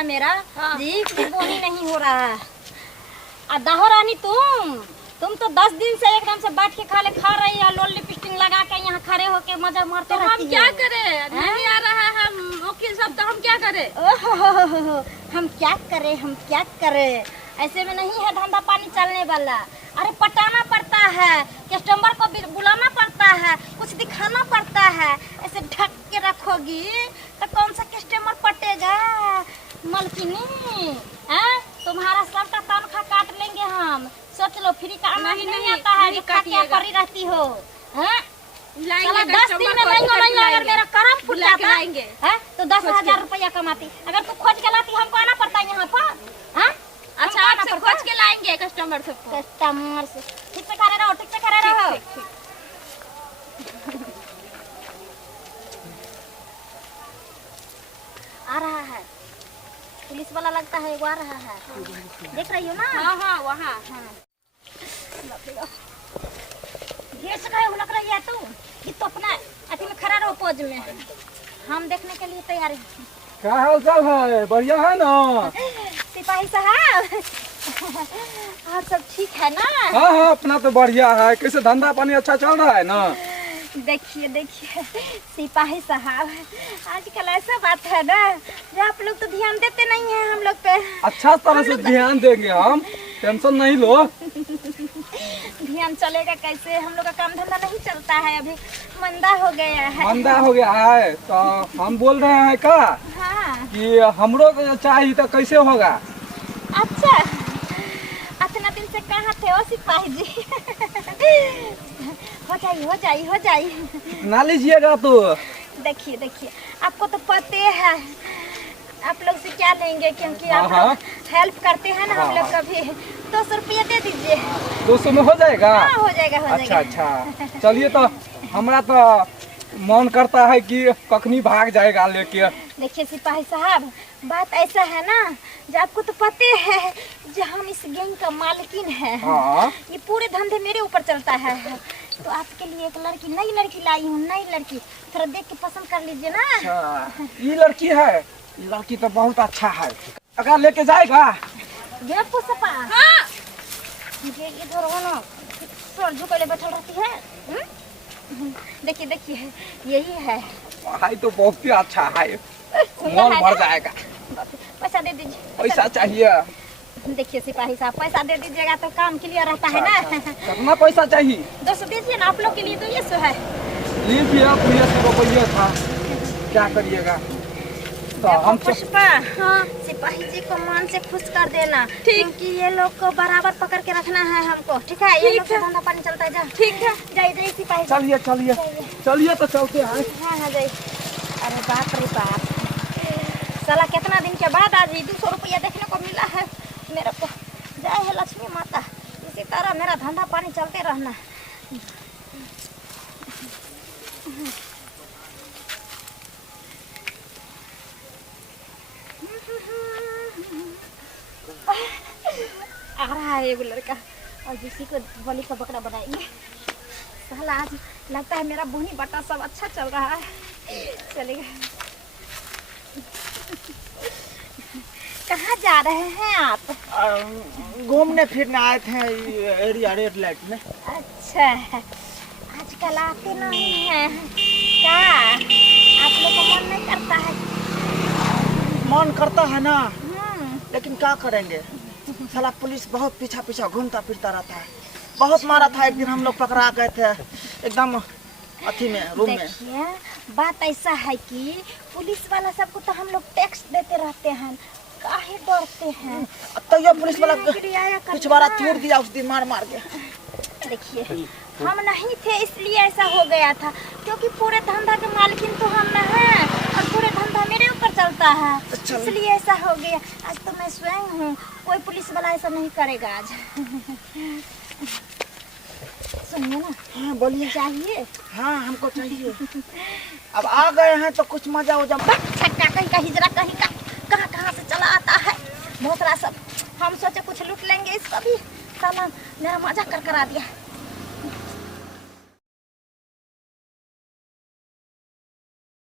गया मेरा। जी बोनी नहीं हो रहा है। दाहो रानी तुम तो 10 दिन से एकदम से बैठ के खा रही है, लोल लिपस्टिक लगा के यहाँ खड़े होके मजा मारते रहती हम क्या करें? नहीं आ रहा है हम वकील साहब, तो हम क्या करें? ओहो, हम क्या करें? ऐसे में नहीं है धंधा पानी चलने वाला। अरे पटाना पड़ता है, कस्टमर को भी बुलाना पड़ता है, कुछ दिखाना पड़ता है। ऐसे ढक के रखोगी तो कौन सा कस्टमर पटेगा? मलकिनी तुम्हारा सबका तनख्वाह काट लेंगे हम। सोच लो, फ्री का नहीं आता है जो खा के पड़ी रहती हो। 10 दिन में नहीं अगर मेरा कर्म फूट जाता है तो 10,000 रुपया कमाती। अगर तू खोज के लाती हमको आना पड़ता है यहाँ पर। अच्छा, आपसे खोज के लाएंगे कस्टमर से। ठीक से खड़े रहो। आ रहा है पुलिस वाला, लगता है वो आ रहा है। देख रही हो ना? हाँ वहाँ। ढेर से गए लग रही है तू। ये तो अपना अति में खड़ा रहो पोज में, हम देखने के लिए तैयार हैं। क्या हाल चाल है? बढ़िया है ना? सिपाही साहब आप सब ठीक है ना? हाँ, अपना तो बढ़िया है। कैसे धंधा पानी अच्छा चल रहा है ना? देखिए सिपाही साहब, आजकल ऐसा बात है ना जो आप लोग तो ध्यान देते नहीं हैं हम लोग पे। अच्छा तरह से ध्यान देंगे हम, टेंशन नहीं लो। ध्यान चलेगा कैसे? हम लोग का काम धंधा नहीं चलता है, अभी मंदा हो गया है। मंदा हो गया है तो हम बोल रहे हैं का कि हमरो चाहिए तो कैसे होगा? अच्छा, इतना दिन से कहाँ थे ओ सिपाही जी? हो जाइए। ना लीजिएगा तो देखिए आपको तो पता है आप लोग से क्या लेंगे, क्योंकि आप हेल्प करते हैं ना हम लोग। कभी 200 रुपया दे दीजिए। 200 में हो जाएगा? हो जाएगा। अच्छा, चलिए। तो हमारा तो मन करता है कि कखनी भाग जाएगा लेके। देखिए सिपाही साहब, बात ऐसा है ना जो आपको तो पता है जो हम इस गैंग का मालकिन है। ये पूरे धंधे मेरे ऊपर चलता है। तो आपके लिए एक नई लड़की लाई हूँ। थोड़ा देख के पसंद कर लीजिए ना। अच्छा, ये लड़की है? ये लड़की तो बहुत अच्छा है। अगर लेके जाएगा ये पुष्पा। हाँ, ये इधर हो ना, सर झुकले बैठल रहती है। देखिए यही है। भाई तो बहुत ही अच्छा है, मन भर जाएगा। पैसा दे दीजिए। पैसा चाहिए? देखिए सिपाही साहब, पैसा दे दीजिएगा तो काम क्लियर रहता है ना। कितना पैसा चाहिए? 200 दीजिए ना, आप लोग के लिए तो ये सो है। लीजिए, रुपया था, क्या करिएगा? तो हम पुष्पा, सिपाही जी को मन से खुश कर देना, क्योंकि ये लोग को बराबर पकड़ के रखना है हमको। ठीक है? ये लोग का धंधा पानी चलता है। ठीक है, जाइए सिपाही। चलिए तो चलते हैं। हाँ जाइए। अरे बाप रे बाप, साला कितना दिन के बाद आज 200 रुपया देखने को मिला है मेरे को। जय है लक्ष्मी माता, इसी तरह मेरा धंधा पानी चलते रहना। आ रहा है एगो लड़का और जिसी को बलि का बकरा बनाएंगे। साला आज लगता है मेरा बोनी बटा सब अच्छा चल रहा है। चलेगा। कहाँ जा रहे हैं आप? घूमने फिरने आए थे एरिया रेड लाइट में। अच्छा, आजकल आते नहीं हैं क्या? आप लोग का मन नहीं करता है? मन करता है ना, लेकिन क्या करेंगे? साला पुलिस बहुत पीछा घूमता फिरता रहता है। बहुत मारा था। एक दिन हम लोग पकड़ा गए थे एकदम अथी में, रूम में। देखिए बात ऐसा है कि पुलिस वाला सबको तो हम लोग टैक्स देते रहते हैं, काहे डरते हैं? तो ये पुलिस वाला पिछवाड़ा तोड़ दिया उस दिन मार के। देखिए हम नहीं थे इसलिए ऐसा हो गया था, क्योंकि पूरे धंधा के मालकिन तो हम न हैं और पूरे धंधा मेरे ऊपर चलता है, इसलिए ऐसा हो गया। आज तो मैं स्वयं हूँ, कोई पुलिस वाला ऐसा नहीं करेगा आज। सुनिए ना। हाँ बोलिए। चाहिए? हाँ हमको चाहिए। अब आ गए हैं तो कुछ मजा हो जाए। कहीं का हिजरा कहीं का कहाँ से चला आता है भोसड़ा सब। हम सोचे कुछ लूट लेंगे इसका भी, साला मेरा मजा कर करा दिया।